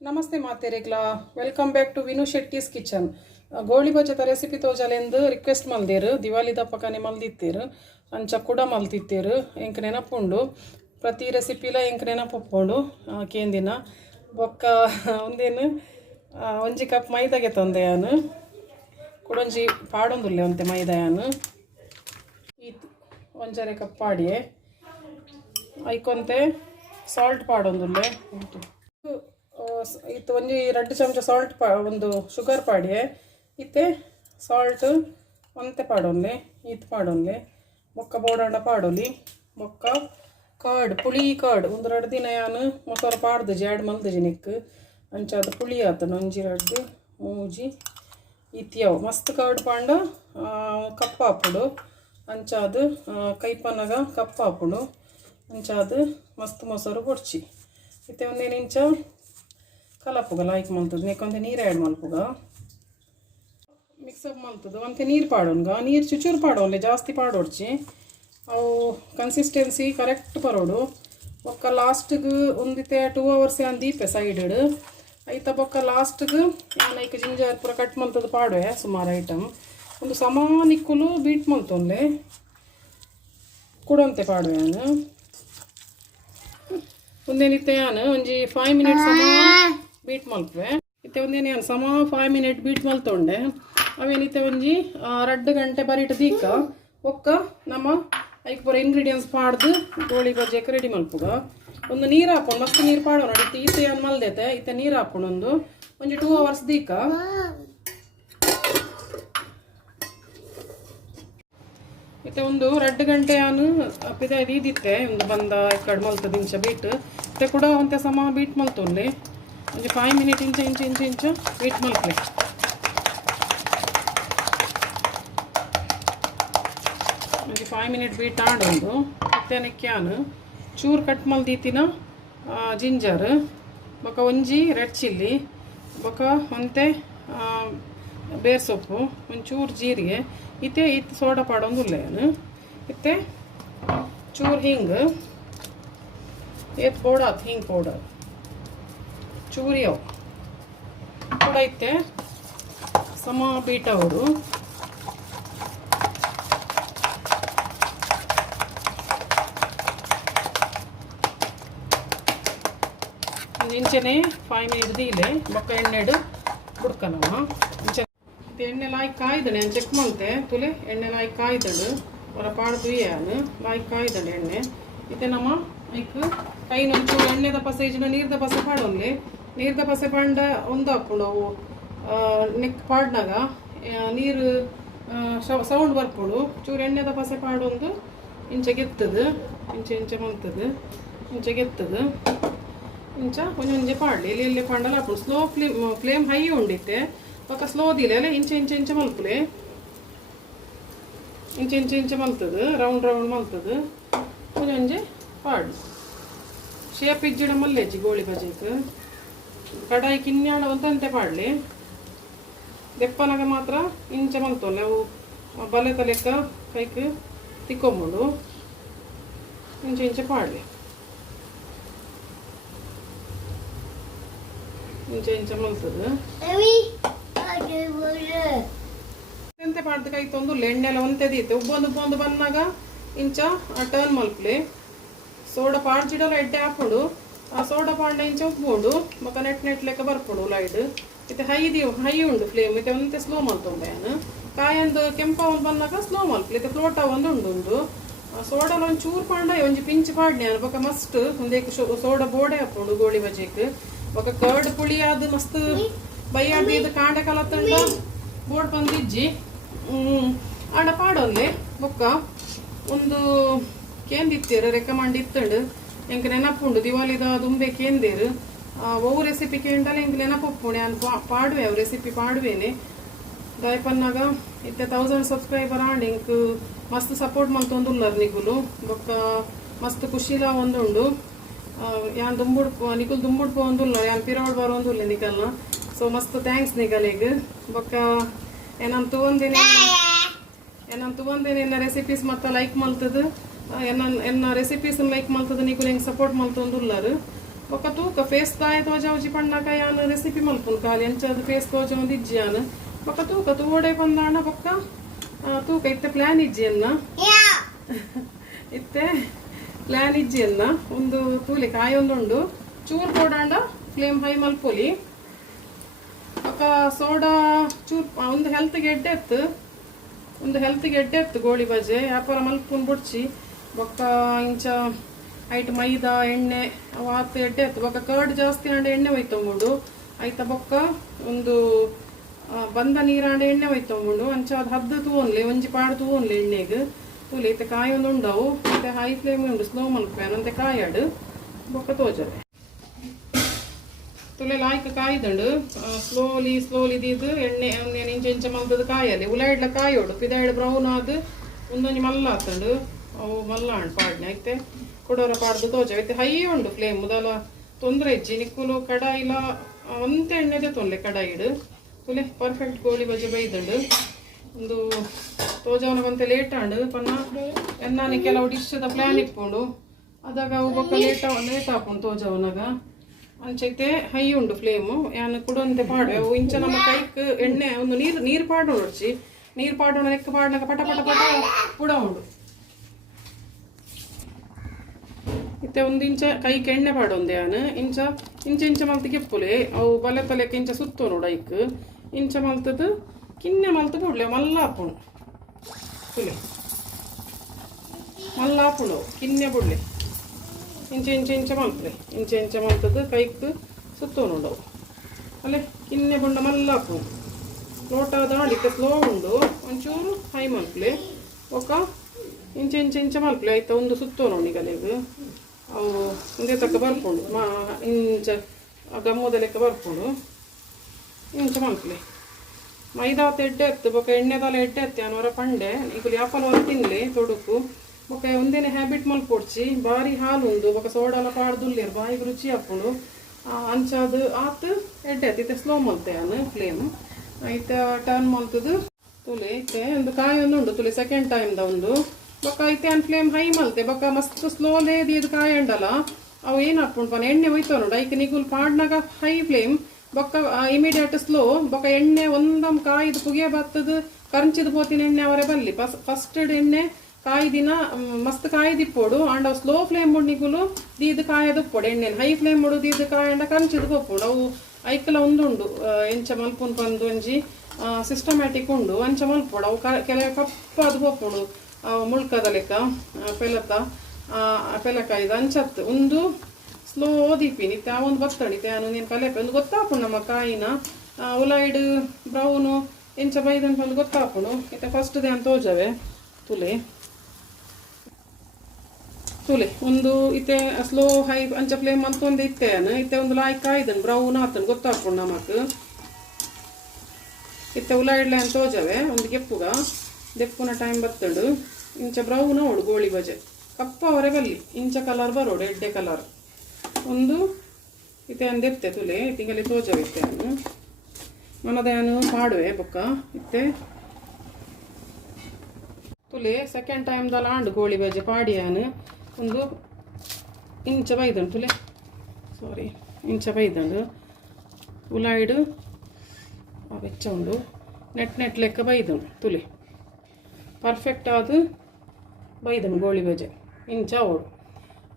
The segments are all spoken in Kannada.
ನಮಸ್ತೆ ಮಾತೆರೆಗ್ಲಾ welcome back to Vinu Shetty's kitchen. ಗೋಳಿ ಬಜೆತ ರೆಸಿಪಿ ತೋಜಲೆಂದು ರಿಕ್ವೆಸ್ಟ್ ಮಲ್ದೇರು ದಿವಾಲಿ ದಪ್ಪಕನೆ ಮಲ್ದಿತ್ತೇರು ಅಂಚ ಕೂಡ ಮಲ್ತಿತ್ತೇರು ಎಂಕ್ ನೆನಪುಂಡು ಪ್ರತಿ ರೆಸಿಪಿಲ ಎಂಕ್ ನೆನಪುಪ್ಪುಂಡು ಕೇಂದಿನ ಬೊಕ್ಕ ಒಂದೇನು ಒಂಜಿ ಕಪ್ ಮೈದಾಗೆ ತಂದೆಯಾನು ಕುಡೊಂಜಿ ಪಾಡೊಂದುಲ್ಲೆ ಒಂತೆ ಮೈದಾಯಾನು ಈತ್ ಒಂಜರೆ ಕಪ್ ಪಾಡಿಯೆ ಐಕೊಂತೆ ಸಾಲ್ಟ್ ಪಾಡೊಂದುಲ್ಲೆ ಇತ್ತು ಒಂಜಿ 2 ಚಮಚ ಸಾಲ್ಟ್ ಒಂದು ಶುಗರ್ ಪಾಡಿಯೆ ಇತ್ತೆ ಸಾಲ್ಟ್ ಒಂತೆ ಪಾಡೊಂದೆ ಈತ್ ಪಾಡೊಂದೆ ಬೊಕ್ಕ ಬೋಡಂಡ ಪಾಡೊಲಿ ಬೊಕ್ಕ ಕರ್ಡ್ ಪುಳಿ ಕರ್ಡ್ ಒಂದು 2 ದಿನ ಯಾನು ಮೊಸರ ಪಾಡ್ದು ಜಾಡ್ ಮಲ್ದಜಿ ನಿಕ್ ಅಂಚಾದ ಪುಳಿ ಆತನು ಒಂಜಿ 2 ಮೂಜಿ ಇತ್ಯವು ಮಸ್ತ್ ಕರ್ಡ್ ಪಾಂಡ ಕಪ್ಪ ಹಾಪುಡು ಅಂಚಾದ ಕೈಪನ್ನಗ ಕಪ್ಪ ಹಾಪುಡು ಅಂಚಾದ ಮಸ್ತ್ ಮೊಸರು ಕೊಡ್ಚಿ ಇತ್ತೆ ಒಂದೇನು ಇಂಚ ಕಲಪುಗ ಲೈಕ್ ಮಲ್ತದ ನೆಕ್ಕೊಂತೆ ನೀರು ಆ್ಯಡ್ ಮಲ್ಪುಗ ಮಿಕ್ಸಪ್ ಮಲ್ತದ ಒಂತೆ ನೀರು ಪಾಡೋನ್ಗ ನೀರು ಚುಚೂರು ಪಾಡೋನ್ಲೆ ಜಾಸ್ತಿ ಪಾಡೋಡ್ಚಿ ಅವು ಕನ್ಸಿಸ್ಟೆನ್ಸಿ ಕರೆಕ್ಟ್ ಬರೋಡು ಬೊಕ್ಕ ಲಾಸ್ಟ್ಗೆ ಒಂದಿತ್ತೆ 2 hours ಯಾನ್ ದೀಪೆ ಸೈಡ್ ಐತ ಬೊಕ್ಕ ಲಾಸ್ಟ್ಗೆ ನಾನು ಈಗ ಜಿಂಜರ್ ಪೂರ ಕಟ್ ಮಲ್ತದ ಪಾಡುವೆ ಸುಮಾರು ಐಟಮ್ ಒಂದು ಸಮಾನಿಕ್ಕುಲು ಬೀಟ್ ಮಲ್ತೊನ್ಲೆ ಕುಡಂತೆ ಪಾಡುವೆ ನಾನು ಒಂದೇನಿತ್ತೆ ಯಾನು ಒಂಜಿ 5 minutes ಸಮ ಬೀಟ್ ಮಲ್ಪೆ ಇತ್ತೆ ಒಂದೇನು ಯಾನು ಸಮ 5 minutes ಬೀಟ್ ಮಲ್ತೊಂಡೆ ಅವೇನಿತ್ತೆ ಒಂಜಿ 2 ಗಂಟೆ ಬರೀಟ್ ದೀಕ ಒಕ್ಕ ನಮ್ಮ ಐಕ್ ಪೂರ ಇಂಗ್ರೀಡಿಯೆಂಟ್ಸ್ ಪಾಡ್ದು ಗೋಳಿ ಬಜ್ಜೆಕ್ಕೆ ರೆಡಿ ಮಲ್ಪುಗ ಒಂದು ನೀರು ಹಾಕೊಂಡು ಮಸ್ತ್ ನೀರು ಪಾಡೋಣ ಇತ್ತೆ ಯಾನು ಮಲ್ದೈತೆ ಇತ್ತೆ ನೀರು ಹಾಕೊಂಡು ಒಂಜಿ 2 hours ದೀಕ ಇತ್ತೆ ಒಂದು 2 ಗಂಟೆ ಯಾನು ಪಿದ ಇದಿತ್ತೆ ಒಂದು ಬಂದ ಕಡ್ ಮಲ್ತದ ಇಂಚ ಬೀಟ್ ಇತ್ತೆ ಕೂಡ ಒಂತೆ ಸಮ ಬೀಟ್ ಮಲ್ತೊಂಡೆ ಒಂಜಿ 5 minutes ಇಂಚ ಇಂಚ ಇಂಚ ಇಂಚ ಬೀಟ್ ಮಲ್ಪೆ ಒಂಜಿ 5 minutes ಬೀಟ್ ಆಡೊಂದು ಮತ್ತೆ ನೆಕ್ಕ್ಯಾನು ಚೂರು ಕಟ್ ಮಲ್ದೀತಿನ ಜಿಂಜರ್ ಬೊಕ ಒಂಜಿ ರೆಡ್ ಚಿಲ್ಲಿ ಬೊಕ ಒಂತೆ ಬೇರ್ ಸೊಪ್ಪು ಒಂಚೂರು ಜೀರಿಗೆ ಇತ್ತೆ ಇತ್ತು ಸೋಡಾ ಪಾಡೊಂದುಲ್ಲೆ ಇತ್ತೆ ಚೂರು ಹಿಂಗ್ ಏತ್ ಬೋಡಾತ್ ಹಿಂಗ್ ಪೌಡರ್ ಚೂರಿಯವು ಕೂಡ ಇತ್ತೆ ಸಮ ಬೀಟವರು ಇಂಚನೆ 5 minutes ದೀಲೆ ಬೊಕ್ಕ ಎಣ್ಣೆಡು ಬುಡ್ಕನವ ಇಂಚೆ ಎಣ್ಣೆ ಲಾಯ್ಕ್ ಕಾಯ್ದಣೆ ನಾನು ಚೆಕ್ ಮಾಡ್ತೆ ತುಲೆ ಎಣ್ಣೆ ಲಾಯ್ಕ್ ಕಾಯ್ದಳು ಹೊರ ಪಾಡು ತುಯ್ಯಾನು ಲಾಯ್ಕ್ ಕಾಯ್ದಳು ಎಣ್ಣೆ ಇತ್ತೆ ನಮ್ಮ ಐಕ್ ಕೈನ ಒಂಚೂರು ಎಣ್ಣೆದ ಪಸೆ ಇಜ್ಜಿನ ನೀರ್ದ ಪಸೆ ಪಾಡೊಂದ್ಲೆ ನೀರ್ದ ಪಸೆ ಪಾಂಡ ಒಂದು ಹಾಕೊಂಡು ಅವು ನೆಕ್ ಪಾಡ್ನಾಗ ನೀರು ಸೌಂಡ್ ಬರ್ಪುಡು ಚೂರು ಎಣ್ಣೆದ ಪಸೆ ಪಾಡೊಂದು ಇಂಚೆ ಗೆತ್ತದು ಇಂಚೆ ಇಂಚೆ ಮಲ್ತದು ಇಂಚೆ ಗೆತ್ತದು ಇಂಚ ಒಂಜೊಂಜೆ ಪಾಡ್ಲಿ ಎಲ್ಲಿ ಪಾಂಡಲ್ಲ ಹಾಪುಡು ಸ್ಲೋ ಫ್ಲೇಮ್ ಹೈ ಉಂಡಿತ್ತೆ ಪಕ್ಕ ಸ್ಲೋ ದಿಲೆ ಅಲ್ಲ ಇಂಚೆ ಇಂಚೆ ಇಂಚೆ ಮಲ್ಪುಲೆ ಇಂಚೆ ಇಂಚೆ ಇಂಚೆ ಮಲ್ತದು ರೌಂಡ್ ರೌಂಡ್ ಮಲ್ತದು ಒಂಜೊಂಜೆ ಪಾಡು ಶೇಪ್ ಇಜ್ಜಿಡ ಮಲ್ಲೆಜ್ಜಿ ಗೋಳಿ ಬಜೆಕ್ ಕಡಾಯಿ ಕಿನ್ಯಾಡ ಒಂದಂತೆ ಪಾಡ್ಲಿ ದೆಪ್ಪನಾಗ ಮಾತ್ರ ಇಂಚೆ ಮಲ್ತೊಲ್ಲೆ ಅವು ಬಲೆ ತಲೆಕ್ಕ ಕೈಕ್ ತಿಕ್ಕೊಂಬುಡು ಇಂಚೆ ಇಂಚೆ ಪಾಡ್ಲಿ ಇಂಚೆ ಇಂಚೆ ಮಲ್ತದು ಎಂತೆ ಪಾಡ್ದು ಕೈ ತೊಂದು ಎಣ್ಣೆಲ್ಲ ಒಂತೆದೀತೆ ಉಬ್ಬೊಂದು ಬಂದಾಗ ಇಂಚ ಟರ್ನ್ ಮಲ್ಪಲೆ ಸೋಡಾ ಪಾಡ್ಜಿಡಲ್ಲ ಎಡ್ಡೆ ಹಾಕೊಂಡು ಆ ಸೋಡಾ ಪಾಂಡ ಇಂಚ ಉಬ್ಬೋದು ಬೊಕ್ಕ ನೆಟ್ ಲೆಕ್ಕ ಬರ್ಪುಡು ಲೈಟ್ ಇತ್ತೆ ಹೈ ಉಂಡು ಫ್ಲೇಮ್ ಇತ್ತೆ ಒಂತೆ ಸ್ಲೋ ಮಲ್ತೊಂಡೆ ನಾನು ಕಾಯೊಂದು ಕೆಂಪ ಒಂದು ಬಂದಾಗ ಸ್ಲೋ ಮಲ್ಪಲೆ ಇತ್ತೆ ಫ್ಲೋಟ ಒಂದು ಉಂಡು ಸೋಡಾಲ ಒಂದು ಚೂರು ಪಾಂಡ ಒಂಜಿ ಪಿಂಚ್ ಪಾಡ್ನೆ ನಾನು ಬೊಕ್ಕ ಮಸ್ತ್ ಒಂದೇಕು ಸೋಡಾ ಬೋಡೆ ಹಾಕೊಂಡು ಗೋಳಿ ಬಜೆಕ್ ಬೊಕ್ಕ ಕರ್ಡ್ ಪುಳಿ ಆದ ಮಸ್ತ್ ಬೈಯಾಡಿ ಇದು ಕಾಂಡೆ ಕಲತ್ತಂಡ ಬೋರ್ಡ್ ಬಂದಿಜ್ಜಿ ಆಡ ಪಾಡೊಂದೆ ಬೊಕ್ಕ ಒಂದು ಕೇಂದಿತ್ತೇರು ರೆಕಮೆಂಡ್ ಇತ್ತಂಡು ಎಂಕ್ ನೆನಪುಂಡು ದಿವಾಲಿದ ದುಂಬೆ ಕೇಂದೇರು ಒವು ರೆಸಿಪಿ ಕೇಂಡಲ್ಲ ಎಂಕ್ ನೆನಪುಪ್ಪುಣೆ ನಾನು ಪಾಡುವೆ ಅವು ರೆಸಿಪಿ ಪಾಡುವೇನೆ ದಾಯಪನ್ನಾಗ ಇತ್ತೆ 1000 subscriber ಆಂಡ್ ಎಂಕ್ ಮಸ್ತ್ ಸಪೋರ್ಟ್ ಮಲ್ತೊಂದುಲ್ಲರು ನಿಗುಲು ಬೊಕ್ಕ ಮಸ್ತ್ ಖುಷಿಲ ಒಂದುಂಡು ಯಾನ್ ನಿಗುಲ್ ದುಂಬುಡ್ ಪೋಂದುಲ್ಲ ಯಾನ್ ಪಿರೋಡ್ ಬರೋಂದುಲ್ಲ ನಿಗಲ್ನ ಸೊ ಮಸ್ತ್ ಥ್ಯಾಂಕ್ಸ್ ನಿಗಲಿಗೆ ಬೊಕ್ಕ ಏನಂತ ತಗೊಂಡೇನೆ ಎನ್ನ ರೆಸಿಪೀಸ್ ಮತ್ತು ಲೈಕ್ ಮಲ್ತದ ಎನ್ನ ರೆಸಿಪೀಸ್ ಲೈಕ್ ಮಲ್ತದ ನೀವು ಹೆಂಗೆ ಸಪೋರ್ಟ್ ಮಲ್ತೊಂದುಲ್ಲರು ಬೊಕ್ಕ ತೂಕ ಫೇಸ್ ದಾಯ ತೋಜಾವುಜಿ ಪಣ್ಣಾಕ ಯಾನು ರೆಸಿಪಿ ಮಲ್ಪುನ್ ಖಾಲಿ ಅಂಚದು ಫೇಸ್ ತೋಜನದು ಇಜ್ಜಿಯಾನು ಬೊಕ್ಕ ತೂಕ ತೂಡೆ ಬಂದಾಣ ಬೊಕ್ಕ ತೂಕ ಇತ್ತೆ ಪ್ಲಾನ್ ಇಜ್ಜಿಯನ್ನ ಇತ್ತೆ ಪ್ಲಾನ್ ಇಜ್ಜಿಯನ್ನ ಒಂದು ತೂಲೆ ಕಾಯೊಂದುಂಡು ಚೂರು ಕೊಡಾಂಡ ಫ್ಲೇಮ್ ಹೈ ಮಲ್ಪೊಲಿ ಬೊಕ್ಕ ಸೋಡಾ ಚೂರು ಒಂದು ಹೆಲ್ತ್ಗೆ ಎಡ್ಡೆ ಎತ್ತು ಗೋಳಿ ಬಜೆ ವ್ಯಾಪಾರ ಮಲ್ಪುನ್ ಬುಡ್ಚಿ ಬೊಕ್ಕ ಇಂಚ ಐಟ್ ಮೈದಾ ಎಣ್ಣೆ ವಾತ್ ಎಡ್ಡೆ ಎತ್ತು ಬೊಕ್ಕ ಕರ್ಡ್ ಜಾಸ್ತಿ ಆಂಡ ಎಣ್ಣೆ ಒಯ್ತೊಂಬುಂಡು ಐತ ಬೊಕ್ಕ ಒಂದು ಬಂದ ನೀರಾಂಡ ಎಣ್ಣೆ ಒಯ್ತೊಂಬುಂಡು ಅಂಚ ಅದು ಹದ್ದು ತೂವನ್ಲೆ ಒಂಜಿ ಪಾಡು ತೂವನ್ಲೆ ಎಣ್ಣೆಗೆ ತೂಲೆ ಇತ್ತೆ ಕಾಯಿ ಒಂದು ಉಂಡವು ಮತ್ತೆ ಹೈ ಫ್ಲೇಮ್ ಉಂಡು ಸ್ಲೋ ಮಲ್ಪೇನು ಅಂತೆ ಕಾಯಾಡು ಬೊಕ್ಕ ತೋಜದೆ ತುಲೆ ಲಾಯ್ಕ ಕಾಯ್ದಂಡು ಸ್ಲೋಲಿ ದೀದು ಎಣ್ಣೆ ಒಂದೇನು ಇಂಚ ಮಲ್ತದ ಕಾಯಲ್ಲಿ ಉಲಾಯ್ಡ್ಲ ಕಾಯೋಡು ಪಿದಾಯ್ಡ್ ಬ್ರೌನ್ ಆದು ಒಂದೊಂಜಿ ಮಲ್ಲ ಆತಂಡು ಅವು ಮಲ್ಲ ಹಣ್ಣು ಪಾಡ್ನೆ ಐತೆ ಕೊಡೋರ ಪಾಡ್ದು ತೋಜ ಐತೆ ಹೈ ಉಂಡು ಫ್ಲೇಮ್ ಮುದಲ ತೊಂದರೆ ಇಜ್ಜಿ ನಿಕ್ಕುಲು ಕಡಾಯಿಲ ಒಂತೆ ಎಣ್ಣೆದೆ ತೊಂದ್ರೆ ಕಡಾಯಿಡು ತುಲೆ ಪರ್ಫೆಕ್ಟ್ ಗೋಳಿ ಬಜೆ ಬೈದಂಡು ಒಂದು ತೋಜವನ ಬಂತೆ ಲೇಟ್ ಆಂಡು ಪನ್ನ ಎನ್ನಾನೆ ಕೆಲವು ಡಿಶ್ದ ಪ್ಲಾನ್ ಇಟ್ಕೊಂಡು ಅದಾಗ ಅವು ಬೊಕ್ಕ ಲೇಟ್ ಹಾಕೊಂಡು ತೋಜವನಾಗ ಅಂಚೈತೆ ಹೈ ಉಂಡು ಫ್ಲೇಮು ಯಾನು ಕುಡೊಂದೆ ಪಾಡು ಅವು ಇಂಚ ನಮ್ಮ ಕೈಕ್ ಎಣ್ಣೆ ಒಂದು ನೀರು ಪಾಡೋಣ ನೋಡ್ಚಿ ನೀರು ಪಾಡೋಣ ಲೆಕ್ಕ ಪಾಡ್ನಾಗ ಪಟ ಪಟ ಪಟ ಪುಡ ಉಂಡು ಇತ್ತೆ ಒಂದು ಇಂಚ ಕೈಗೆ ಎಣ್ಣೆ ಪಾಡೊಂದೆ ಯಾನು ಇಂಚ ಮಲ್ತು ಕೆಪ್ಪುಲೆ ಅವು ಬಲೆ ತಲೆಕ್ಕೆ ಇಂಚ ಸುತ್ತೋ ನೋಡು ಐಕ್ ಇಂಚ ಮಲ್ತದು ಕಿನ್ನೆ ಮಲ್ತು ಬಿಡ್ಲೆ ಮಲ್ಲಾಪುಣು ತುಲೆ ಮಲ್ಲಾಪುಣು ಕಿನ್ನೆ ಬಿಡ್ಲೆ ಇಂಚ ಮಲ್ಪಲೆ ಇಂಚ ಮಲ್ತದು ಕೈಕ್ ಸುತ್ತೋ ನೋಡವು ಅಲ್ಲೇ ಕಿನ್ನೆ ಬುಂಡ ಮಲ್ಲಾಪುಣು ಲೋಟದ ಅಳಿಕೆ ಸ್ಲೋ ಉಂಡು ಒಂಚೂರು ಹೈ ಮಲ್ಪಲೆ ಒಕ್ಕ ಇಂಚ ಮಲ್ಪಲೆ ಆಯ್ತಾ ಒಂದು ಸುತ್ತೋ ನೋಡಿಗಲೆಗು ಅವು ಒಂದೇ ತಕ್ಕ ಬರ್ಕೊಂಡು ಇಂಚ ಗಮ್ಮದ ಲೆಕ್ಕ ಬರ್ಕೊಂಡು ಇಂಚ ಮಲ್ಪಲೆ ಮೈದಾ ಎಡ್ಡೆ ಎತ್ತು ಬೊಕ್ಕ ಎಣ್ಣೆದಲ ಎಡ್ಡೆ ಎತ್ತೆ ಅನ್ನೋರ ಪಂಡೆ ಈಗ ಯಾಪಲ ಹೊರ ತಿನ್ಲಿ ತೊಡುಕು ಬೊಕ್ಕ ಒಂದೇನೆ ಹ್ಯಾಬಿಟ್ ಮಲ್ಪೊಡ್ಚಿ ಬಾರಿ ಹಾಲು ಉಂಡು ಬೊಕ್ಕ ಸೋಡಲ ಪಾಡ್ದುಲ್ಲೇರು ಬಾಯಿಗೆ ರುಚಿ ಹಾಕೊಂಡು ಅಂಚದು ಆತು ಎಡ್ಡೆ ಎತ್ತಿತ್ತೆ ಸ್ಲೋ ಮಲ್ತೆ ಅನ್ನು ಫ್ಲೇಮ್ ಐತೆ ಟರ್ನ್ ಮಲ್ತದು ತುಲೆ ಐತೆ ಒಂದು ಕಾಯಿ ಒಂದು ಉಂಡು ತುಲೆ ಸೆಕೆಂಡ್ ಟೈಮ್ದ ಒಂದು ಬೊಕ್ಕ ಐತೆ ಅನ್ ಫ್ಲೇಮ್ ಹೈ ಮಲ್ತೆ ಬೊಕ್ಕ ಮಸ್ತ್ ಸ್ಲೋಲೇ ಇದು ಕಾಯಿ ಉಂಡಲ್ಲ ಅವು ಏನು ಹಾಕ್ಕೊಂಡು ಪನ ಎಣ್ಣೆ ಹೋಯ್ತಾವ ನೋಡು ಐಕೆ ನಿಗುಲ್ ಪಾಡ್ನಾಗ ಹೈ ಫ್ಲೇಮ್ ಬೊಕ್ಕ ಇಮಿಡಿಯೇಟ್ ಸ್ಲೋ ಬೊಕ್ಕ ಎಣ್ಣೆ ಒಂದೊಂದು ಕಾಯ್ದು ಪುಗೆ ಬತ್ತದು ಕರಂಚಿದ ಪೋತಿನ ಎಣ್ಣೆ ಅವರೇ ಬಲ್ಲಿ ಫಸ್ಟ್ ಎಣ್ಣೆ ಕಾಯಿ ದಿನ ಮಸ್ತ್ ಕಾಯಿ ದಿಪ್ಪೋಡು ಅಂಡ್ ಅವು ಸ್ಲೋ ಫ್ಲೇಮ್ ಮುಡ್ನಿಗುಲು ದೀದು ಕಾಯದು ಉಪ್ಪೋಡು ಎಣ್ಣೆ ಹೈ ಫ್ಲೇಮ್ ಮುಡು ದೀದು ಕಾಯಿ ಅಂಡ ಕರಂಚಿದ ಪೋಪೋಡು ಅವು ಐಕಲ ಒಂದುಂಡು ಎಂಚ ಮಲ್ಪುನ್ ಪಂದು ಒಂಜಿ ಸಿಸ್ಟಮ್ಯಾಟಿಕ್ ಉಂಡು ಅಂಚ ಮಲ್ಪೋಡು ಅವು ಕೆಲವು ಕಪ್ಪದು ಪೋಪೋಡು ಮುಳ್ಕದ ಲೆಕ್ಕ ಪೆಲಕಾಯ್ದು ಅಂಚತ್ತು ಒಂದು ಸ್ಲೋ ದೀಪಿನಿ ಇತ್ತೆ ಆ ಒಂದು ಬತ್ತಣಿತೆ ನಾನು ನೀನು ಕಲೆಕ ಒಂದು ಗೊತ್ತಾಪುಂಡು ನಮ್ಮ ಕಾಯಿನ ಉಲಾಯ್ಡ್ ಬ್ರೌನು ಎಂಚ ಬೈದಂತ ಒಂದು ಗೊತ್ತಾಪುಂಡು ಇತ್ತೆ ಫಸ್ಟ್ ದೇ ಅಂತ ತೋಜವೆ ತುಲೆ ಒಂದು ಇತ್ತೆ ಸ್ಲೋ ಹೈ ಅಂಚ ಫ್ಲೇಮ್ ಅಂತ ಒಂದು ಇತ್ತೆ ಒಂದು ಲಾಯ್ಕ್ ಕಾಯ್ದನ್ ಬ್ರೌನ್ ಆತನ್ ಗೊತ್ತಾಪುಂಡು ನಮಕ್ ಇತ್ತೆ ಉಲಾಯ್ಡ್ಲೆ ಅಂತ ತೋಜವೆ ಒಂದು ದೆಪ್ಪುನ ಟೈಮ್ ಬತ್ತಡು ಇಂಚ ಬ್ರೌನ್ ಅವಡು ಗೋಳಿ ಬಜೆ ಕಪ್ಪ ಅವರೇ ಬಲ್ಲಿ ಇಂಚ ಕಲರ್ ಬರೋಡು ಎಡ್ಡೆ ಕಲರ್ ಒಂದು ಇತ್ತೆ ಅಂದೆತ್ತೆ ತುಲೆ ತಿಂಗಲಿ ತೋಜವಿತ್ತೆ ಅನ್ನು ಮನದೇನು ಮಾಡುವೆ ಬೊಕ್ಕ ಇತ್ತೆ ತುಲೆ ಸೆಕೆಂಡ್ ಟೈಮ್ದ ಲಾಂಡ್ ಗೋಳಿ ಬಜೆ ಪಾಡಿಯಾನು ಒಂದು ಇಂಚ ಬೈದನು ತುಲೆ ಇಂಚ ಬೈದನು ಉಲಾಯ್ಡು ಬೆಚ್ಚ ಉಂಡು ನೆಟ್ ಲೆಕ್ಕ ಬೈದನು ತುಲೆ ಪರ್ಫೆಕ್ಟ್ ಆದು ಬೈದನು ಗೋಳಿ ಬಜೆ ಇಂಚ ಅವಳು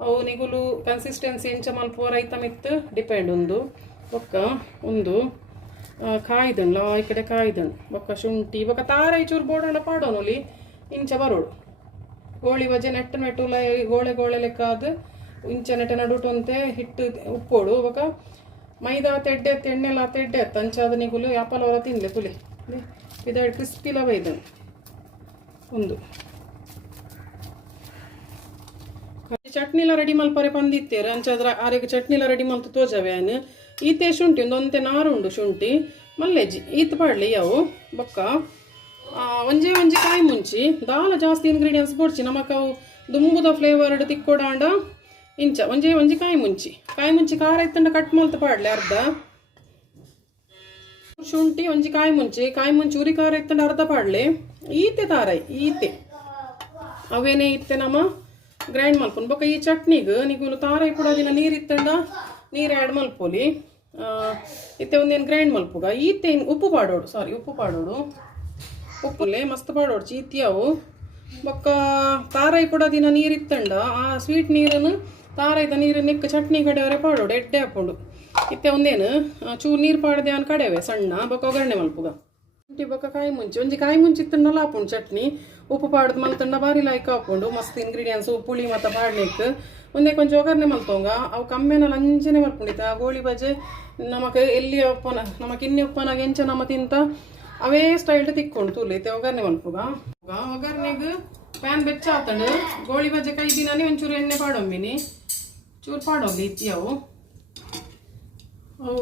ಅವು ನಿಗುಲು ಕನ್ಸಿಸ್ಟೆನ್ಸಿ ಇಂಚ ಮಲ್ಪುವರ ಐಟಮ್ ಇತ್ತು ಡಿಪೆಂಡ್ ಒಂದು ಬೊಕ್ಕ ಒಂದು ಕಾಯ್ದನು ಈ ಕಡೆ ಕಾಯ್ದನು ಬೊಕ್ಕ ಶುಂಠಿ ಬೊಕ್ಕ ತಾರೈ ಚೂರು ಬೋಡಲ್ಲ ಪಾಡೋನಲ್ಲಿ ಇಂಚ ಬರೋಡು ಗೋಳಿ ಬಜೆ ನೆಟ್ಟು ಗೋಳೆ ಲೆಕ್ಕ ಅದು ಇಂಚ ನೆಟ್ಟ ನಡುಟಂತೆ ಹಿಟ್ಟು ಉಪ್ಪೋಡು ಬೊಕ್ಕ ಮೈದಾ ತೆಡ್ಡೆ ಎಣ್ಣೆಲ್ಲ ತೆಡ್ಡೆ ಅಂಚಾದ ನಿಗುಲು ಯಾಪಲ ಹೊರ ತಿನ್ಲೆ ತುಲೆ ಇದಾಯ್ತು ಕ್ರಿಸ್ಪಿಲ ಬೈದನು ಒಂದು ಚಟ್ನಿಲ ರೆಡಿ ಮಲ್ಪರೆ ಪಂದಿತ್ತೇರು ಅಂಚಾದ್ರ ಆರೆಗೆ ಚಟ್ನಿಲ ರೆಡಿ ಮಲ್ತು ತೋಜವ್ಯಾನು ಈತೆ ಶುಂಠಿ ಒಂದೊಂತೆ ನಾರುಂಡು ಶುಂಠಿ ಮಲ್ಲೆಜ್ಜಿ ಈತ ಪಾಡ್ಲಿ ಯಾವು ಬೊಕ್ಕ ಒಂಜಿ ಕಾಯಿ ಮುಂಚಿ ದಾಲ ಜಾಸ್ತಿ ಇಂಗ್ರೀಡಿಯೆಂಟ್ಸ್ ಪೋಡ್ಚಿ ನಮಕ್ ಅವು ದುಂಬುದ ಫ್ಲೇವರ್ಡ್ ತಿಕ್ಕೊಡಾಂಡ ಇಂಚ ಒಂಜಿ ಕಾಯಿ ಮುಂಚಿ ಖಾರ ಇತ್ತಂಡ ಕಟ್ ಮಲ್ತು ಪಾಡ್ಲಿ ಅರ್ಧ ಶುಂಠಿ ಒಂಜಿ ಕಾಯಿ ಮುಂಚಿ ಉರಿ ಖಾರ ಇತ್ತಂಡ ಅರ್ಧ ಪಾಡ್ಲಿ ಈತೆ ತಾರಾಯಿ ಈತೆ ಅವೇನೇ ಇತ್ತೆ ನಮ್ಮ ಗ್ರೈಂಡ್ ಮಲ್ಪನ್ ಬೊಕ್ಕ ಈ ಚಟ್ನಿಗೆ ನಿಗುಲು ತಾರಾಯಿ ಕೂಡ ದಿನ ನೀರು ಇತ್ತಂಡ ನೀರು ಆ್ಯಡ್ ಮಲ್ಪೊಲಿ ಇತ್ತೆ ಒಂದೇನು ಗ್ರೈಂಡ್ ಮಲ್ಪುಗ ಈತೆ ಉಪ್ಪು ಪಾಡೋಡು ಉಪ್ಪುಲೆ ಮಸ್ತ್ ಪಾಡೋಡು ಚೀತಿಯವು ಬೊಕ್ಕ ತಾರಾಯಿ ಕೂಡ ದಿನ ನೀರು ಇತ್ತಂಡ ಆ ಸ್ವೀಟ್ ನೀರನ್ನು ತಾರಾಯ್ದ ನೀರು ನಿಕ್ಕ ಚಟ್ನಿ ಕಡೆಯವರೆ ಪಾಡೋಡು ಎಡ್ಡೆ ಹಾಕೊಂಡು ಇತ್ತೆ ಒಂದೇನು ಚೂರು ನೀರು ಪಾಡದೆ ಅನ್ ಕಡೆವೆ ಸಣ್ಣ ಬೊಕ್ಕ ಒಗ್ಗರಣೆ ಮಲ್ಪುಗ ಬೊಕ್ಕ ಕಾಯಿ ಮುಂಚೆ ಒಂಜಿ ಕಾಯಿ ಮುಂಚೆ ಇತ್ತಂಡಲ್ಲ ಹಾಕೊಂಡು ಚಟ್ನಿ ಉಪ್ಪು ಪಾಡ್ದು ಮಲ್ತಂಡ ಬಾರಿ ಲಾಯ್ಕ್ ಹಾಕೊಂಡು ಮಸ್ತ್ ಇಂಗ್ರೀಡಿಯೆಂಟ್ಸ್ ಪುಳಿ ಮತ್ತು ಪಾಡ್ಲಿಕ್ಕೆ ಒಂದೇ ಕೊಂಚ ಒಗ್ಗರಣೆ ಮಲ್ತೋಂಗ ಅವು ಕಮ್ಮೆನಲ್ಲಿ ಅಂಚನೆ ಮಲ್ಕೊಂಡಿತ್ತು ಆ ಗೋಳಿ ಬಜೆ ನಮಕ್ ಎಲ್ಲಿ ಒಪ್ಪನ ನಮಕ್ ಇನ್ನಿ ಒಪ್ಪನಾಗ ಎಂಚ ನಮ್ಮ ತಿಂತ ಅವೇ ಸ್ಟೈಲ್ ತಿಕ್ಕೊಂಡು ತೂಲೈತೆ ಒಗ್ಗರಣೆ ಮಲ್ಪುಗ ಒಗ್ಗರಣೆಗೆ ಪ್ಯಾನ್ ಬೆಚ್ಚ ಆತಂಡು ಗೋಳಿ ಬಜೆ ಕೈ ದಿನಾನಿ ಒಂಚೂರು ಎಣ್ಣೆ ಪಾಡೊಮ್ಮಿನಿ ಚೂರು ಪಾಡೋದು ಇತ್ತಿ ಅವು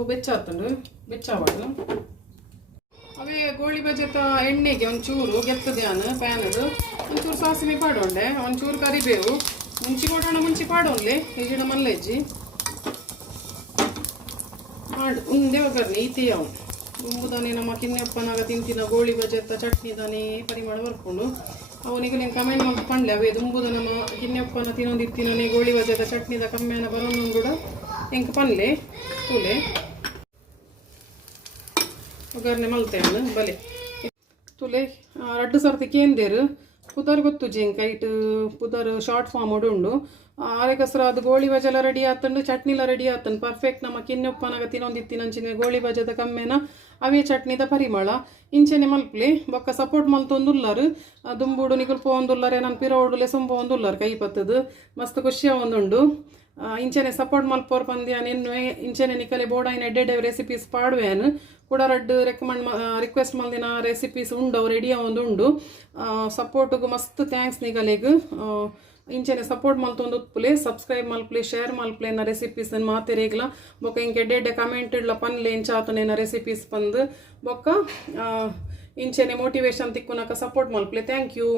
ಬೆಚ್ಚ ಆತಂಡು ಬೆಚ್ಚಾವಾಡು ಅವೇ ಗೋಳಿ ಬಜೆತ ಎಣ್ಣೆಗೆ ಒಂಚೂರು ಗೆತ್ತದೆ ಪ್ಯಾನದು ಒಂಚೂರು ಸಾಸಿವೆ ಪಾಡೋಂಡೆ ಒಂಚೂರು ಕರಿಬೇವು ಮುಂಚೆ ಪಾಡೋನ್ಲೆ ಈಗಿನ ಮಲ್ಲೆಜ್ಜಿ ಮಾಡು ಉಂದೆ ಒಗ್ಗರಣೆ ಈತಿ ಅವು ಉಂಬುದಾನೆ ನಮ್ಮ ಕಿನ್ನಪ್ಪನಾಗ ತಿಂತಿನ ಗೋಳಿ ಬಜೆತ್ತ ಚಟ್ನಿ ದಾನೆ ಪರಿಮಾಣ ಬರ್ಕೊಂಡು ಅವನಿಗೆ ನೀನು ಕಮೆಂಟ್ ಮಾಡಿ ಪಂಡ್ಲೆ ಅವೇ ದುಂಬುದ ನಮ್ಮ ಕಿನ್ನಪ್ಪನ ತಿನ್ನೊಂದಿತ್ತಿನೇ ಗೋಳಿ ಬಜೆತ ಚಟ್ನಿದ ಕಮ್ಮಿಯನ ಬರೋನು ಕೂಡ ಹೆಂಗೆ ಪನ್ಲೆ ತೂಲೆ ಒಗ್ಗರಣೆ ಮಲ್ತೇನು ಬಲೆ ತುಲೆ 2 ಸರ್ತಿ ಕೇಂದೇರು ಪುದರ್ ಗೊತ್ತು ಜಿಂಕ ಇಟ್ಟು ಪುದರ್ ಶಾರ್ಟ್ ಫಾರ್ಮ್ ಉಂಡು ಆರೆ ಕಸ್ರ ಅದು ಗೋಳಿ ಬಜೆಲ್ಲ ರೆಡಿ ಆತಂಡು ಚಟ್ನಿಲ ರೆಡಿ ಆತಂಡು ಪರ್ಫೆಕ್ಟ್ ನಮ್ಮ ಕಿನ್ನೊಪ್ಪನಾಗ ತಿನ್ನೊಂದಿತ್ತಿನಂಚಿನ ಗೋಳಿ ಬಜೆದ ಕಮ್ಮೆನ ಅವೇ ಚಟ್ನಿದ ಪರಿಮಳ ಇಂಚೆನೆ ಮಲ್ಪ್ಲಿ ಬೊಕ್ಕ ಸಪೋರ್ಟ್ ಮಲ್ತೊಂದುಲ್ಲಾರು ದುಂಬುಡು ನಿಕುಲ್ ಪೋಂದುಲ್ಲಾರೆ ನಾನು ಪಿರೋಡುಲೆ ಸೊಂಬ ಒಂದುಲ್ಲಾರು ಕೈ ಪತ್ತದು ಮಸ್ತ್ ಖುಷಿಯ ಒಂದುಂಡು ಇಂಚೆನೆ ಸಪೋರ್ಟ್ ಮಲ್ಪೋರ್ ಪಂದ್ಯ ನಿನ್ನೆ ಇಂಚೆನೆ ನಿಕಲೆ ಬೋಡಾಯಿನ ಎಡ್ಡೆ ರೆಸಿಪೀಸ್ ಪಾಡುವೇನು ಕೂಡ ರಿಕ್ವೆಸ್ಟ್ ಮಲ್ದಿನ ರೆಸಿಪೀಸ್ ಉಂಡು ರೆಡಿಯ ಒಂದು ಉಂಡು ಸಪೋರ್ಟ್ಗೆ ಮಸ್ತ್ ಥ್ಯಾಂಕ್ಸ್ ನಿಗಲೆಗ್ ಇಂಚೆನೆ ಸಪೋರ್ಟ್ ಮಲ್ತೊಂದು ಉತ್ಪುಲೆ ಸಬ್ಸ್ಕ್ರೈಬ್ ಮಲ್ಪಲೆ ಶೇರ್ ಮಲ್ಪಲೆ ರೆಸಿಪೀಸ್ ಮಾತೆ ರೇಗ್ಲ ಬೊಕ್ಕ ಇಂಕೆ ಎಡ್ಡೆ ಕಮೆಂಟ್ ಇಡ್ಲ ಪನ್ಲೆ ಇಂಚಾತನೇನ ರೆಸಿಪೀಸ್ ಬಂದು ಬೊಕ್ಕ ಇಂಚೆನೆ ಮೋಟಿವೇಶನ್ ತಿಕ್ಕುನಕ ಸಪೋರ್ಟ್ ಮಲ್ಪಲೆ ಥ್ಯಾಂಕ್ ಯು.